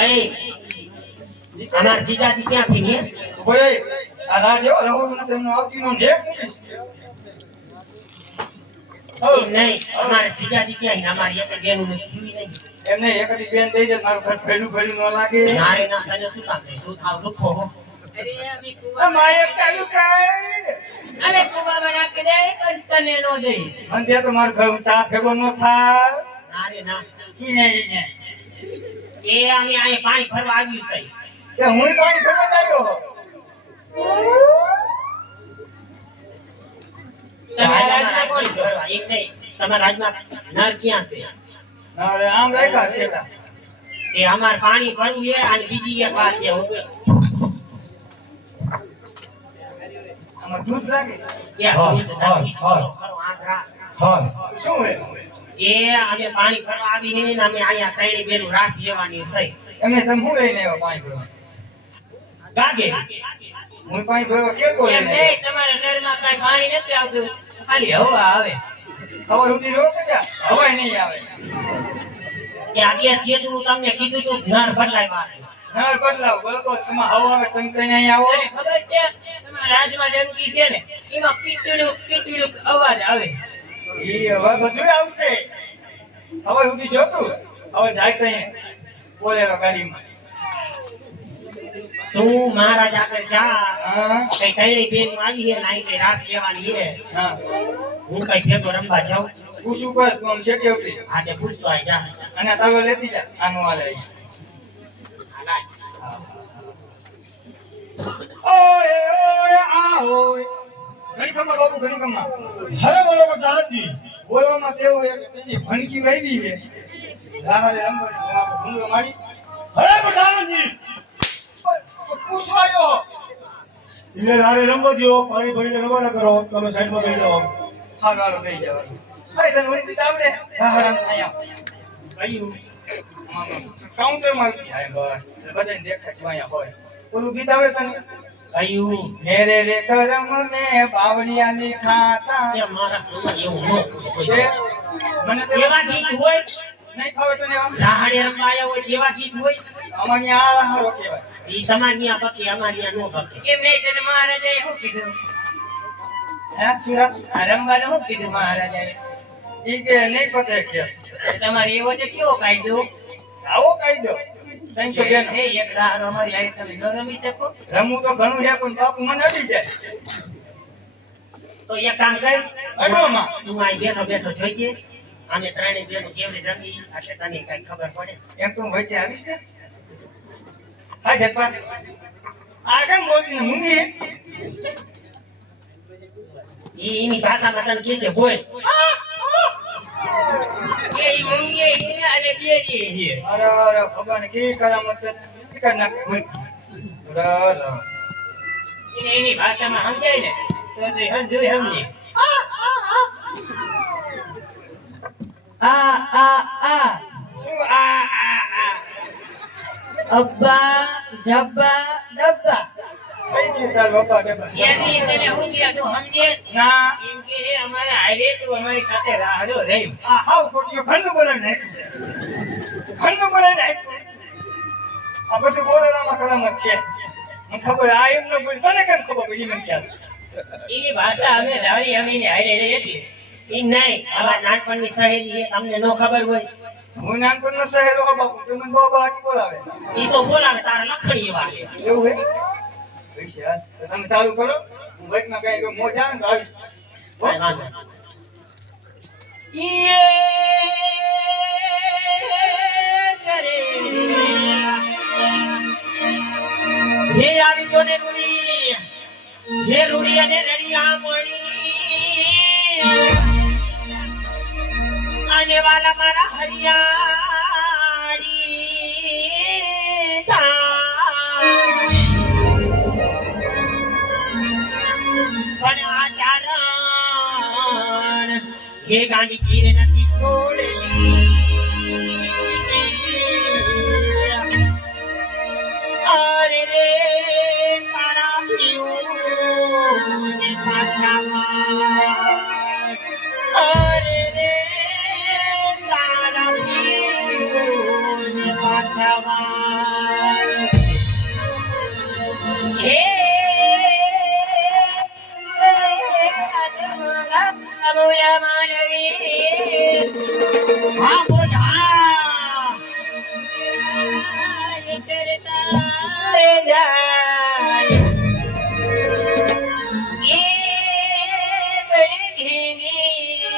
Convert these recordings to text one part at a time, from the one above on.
એ અમાર જીજાજી ક્યાંથી ને બોલે આ રાજ એવો રહોડું તમને આવતી નો ઢેક નહીં અમાર જીજાજી ક્યાં અમારી એક બેનું નથી થયું નહીં એમને એકડી બેન દઈ દે મારું ઘર ભર્યું ભર્યું ન લાગે નારે ના તને શું કામ છે તું થાવ લુખો હો અરે અમે કુવા માય ચાલુ કાઈ અમે કુવામાં નાખી દે પણ તને નો દઈ અંતે તો મારું ઘર ચા ભેગો ન થાય નારે ના શું ને એ અમે અહીં પાણી ભરવા આવ્યું છે કે હું પાણી ભરવા આવ્યો તમે રાજમાં કોણ છો ભરવા એક નહીં તમારા રાજમાં નર ક્યાં છે અરે આમ રાખ્યા છેટા એ અમાર પાણી ભરવું છે અને બીજી એક વાત છે આમાં દૂધ લાગે કે દૂધ નથી કરો આંધળા શું હે એ અમે પાણી ભરવા આવી છે ને અમે અહીંયા ત્રણેય બેનું રાસ લેવાની છે એમને તમે શું લઈને આવ્યા પાણી ભરવા ગાગે હું પાણી ભરવા કેવો એમ લઈને નહીં તમારા નળમાં કાંઈ પાણી નથી આવતું ખાલી હવા આવે ખબર સુધી રહો કે હવાય નહીં આવે કે આજે કીધું તમને કીધું તું નર બદલાવ્યા નર બદલાવ બરોબર તમે હવા આવે તમે કઈ અહીં આવો તને ખબર છે તમારા રાજમાં ડંકી છે ને એમાં પીચડું અવાજ આવે ઈ હવે બધું આવશે ખબર સુધી જોતું હવે જાય તઈ બોલેરો ગાડીમાં તું મહારાજ આગળ જા હા કઈ ત્રણેય બેન આવી છે નાઈ કઈ રાસ લેવાની છે હા હું કઈ ભેગો રમવા જાઉં પૂછું કરે તું આમ શેકે ઉઠી આજે પૂછવા જા અને તાવે લેતી જા આનું હાલે ઓય ઓય આ હોય ઘણી કમા બાપુ ઘણી કમા હરે બોલો પ્રધાનજી બોલવામાં તેવું એક એની ભણકી આવી છે રાહલે રમવાની ભૂંગળો મારી હરે પ્રધાનજી પૂછવાયો એટલે રાડે રમવા દ્યો પાણી ભરીને રવાના કરો તમે સાઈડમાં બેસી જાઓ હા ગાળો દઈ જવાનું ભાઈ તને ઓળી દીધા આવડે હા હા અહીંયા કયું કાઉન્ટરમાં બસ બધાને દેખાય છે અહીંયા હોય ઓલું ગીત આવડે તને કયું મેરે રે કરમ મે બાવળિયા લીખાતા એ મારા સોમાં એવું ન એ મને તો એવા ગીત હોય નહીં ખાવે તને આમ રાહડે રમવા આવ્યા હોય એવા ગીત હોય અમારી આ હારો કહેવાય ઈ તમારી આ પકી અમારી આ નો પકી એમ નહીં તને મહારાજાએ શું કીધું હે સુરત આ રમવાનું શું કીધું મહારાજાએ ઈ કે નહીં પતે કેસ તમારે એવો તો કેવો કાયદો આવો કાયદો 302 એ એક દાડો અમારી આઈ તમે ન રમી શકો રમવું તો ઘણું છે પણ બાપુ મને અડી જાય તો એક કામ કર અડોમાં તું આ બેઠો બેઠો જોઈજે અમે ત્રણેય બેનો કેવી રમી એટલે તને કઈ ખબર પડે એમ તું વચ્ચે આવીશ ને હા જતપા આ કેમ બોલીને મૂંગી ઈ એની ભાષામાં તને કહે છે બોલ એ ઈ મૂંગીએ છે અને બેરીએ છે અરે અરે ભગવાન કેવી કરામત કરી નાખે ભૂલ એને એની ભાષામાં સમજાય ને તો તે સમજોય સમજી આ શું આ અબ્બા જબ્બા ડબ્બા થઈ ગયું તાર બાપા ડબ્બા એની તેને સમજ્યા તું સમજે ના એમ કે હે અમારે હારે તું અમારી સાથે રાહડો રહી આ હાવ ખોટી ઘરનું બનાવી નાખ્યું ઘરનું બનાવી નાખ્યું આ બધું બોલેલામાં કરામત છે મને ખબર આ એમ ન બોલી તને કેમ ખબર પડી મને ખ્યાલ એની ભાષા અમે ધારી અમીને હારે રહી એટલે ઈ નહીં અમારા નાનપણની સહેલી છે તમને નો ખબર હોય હું નાનપણનો સહેલો હો બાપુ તું મને બાબા હાથી બોલાવે ઈ તો બોલાવે તારા લખણી એવા છે એવું હે પૈસા તો તમે ચાલુ કરો હું વચમાં કઈ મોજા ને તો આવીશ કાંઈ વાંધો નહીં. હે આવી જો ને રૂડી હે રૂડી અને રડિયા મણી આને વાલા મારા હરિયાળી પણ આ ચારણ હે ગાંડી ગીર નથી છોડેલી અરે રે તારા પીવું પાછામાં અરે રે તારા પીવું પાછા હે આત્મા માનવી હા બોધા કરતા જાય એ બળગીની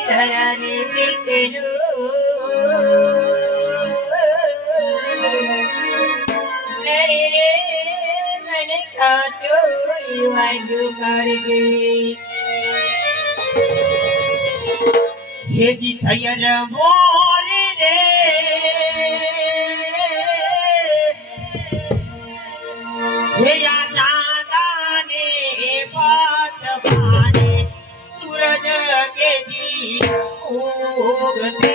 ધરાની રે મને કાટો વાગ્યો કાઢી હેજી થયર મોરી રે હેયા ચાંદાને પાછ પાને સૂરજ કે દી ઉગતે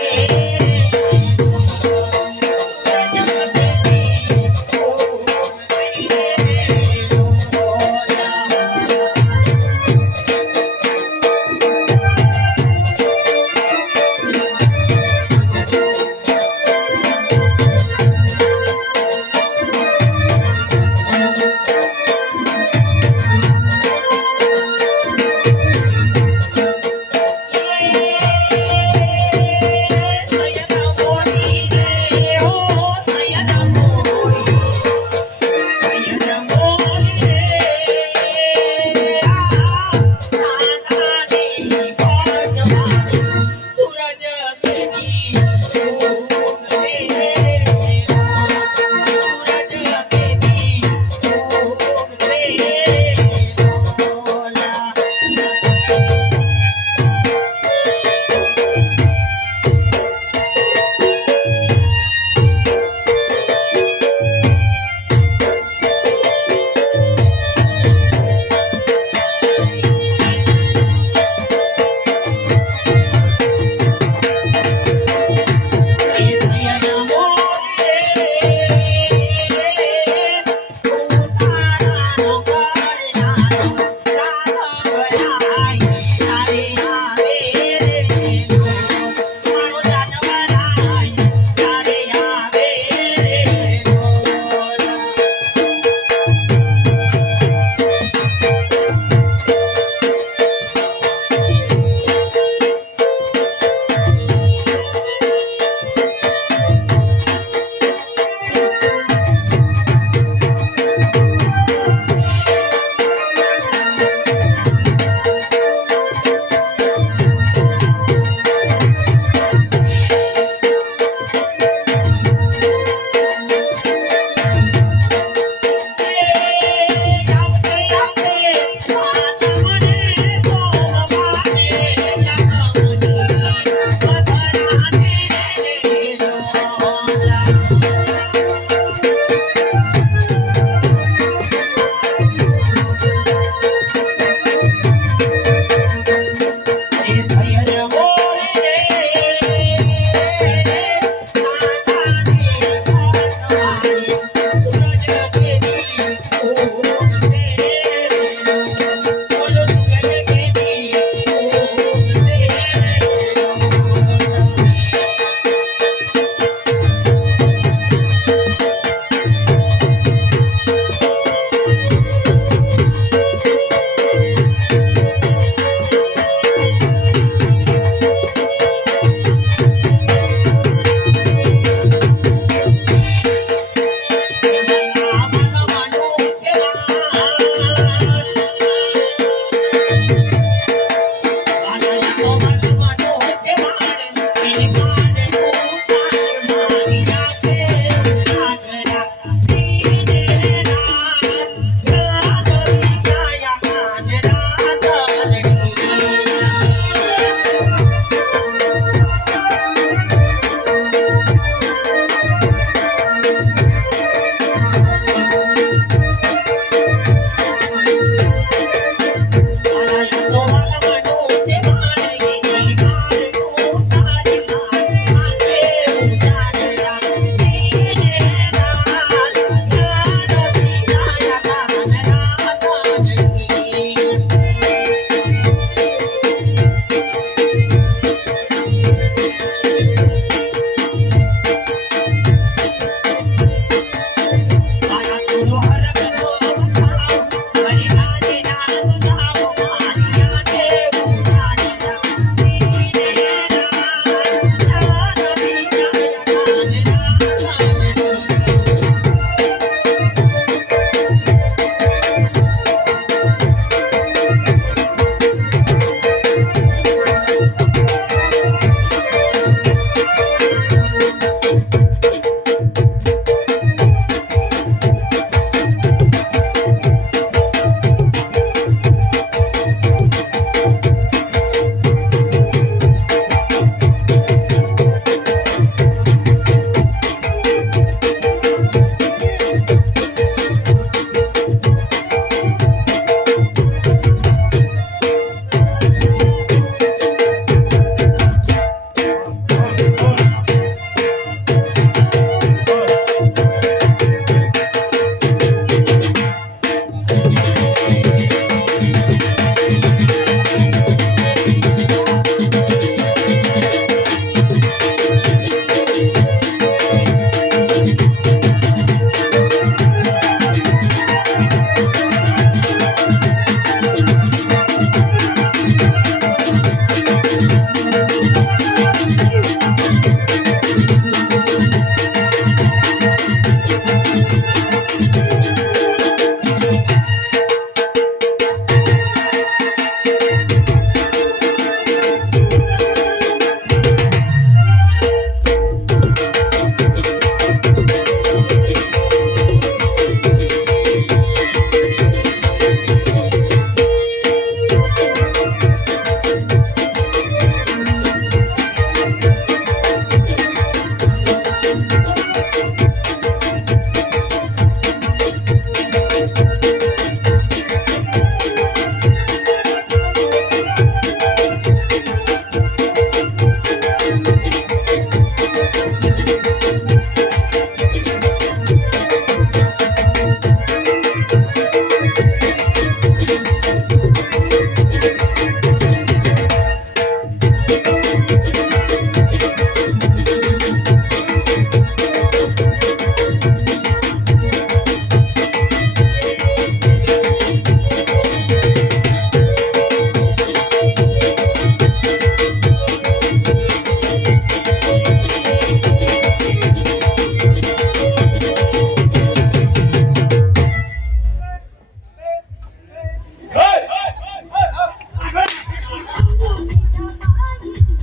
છે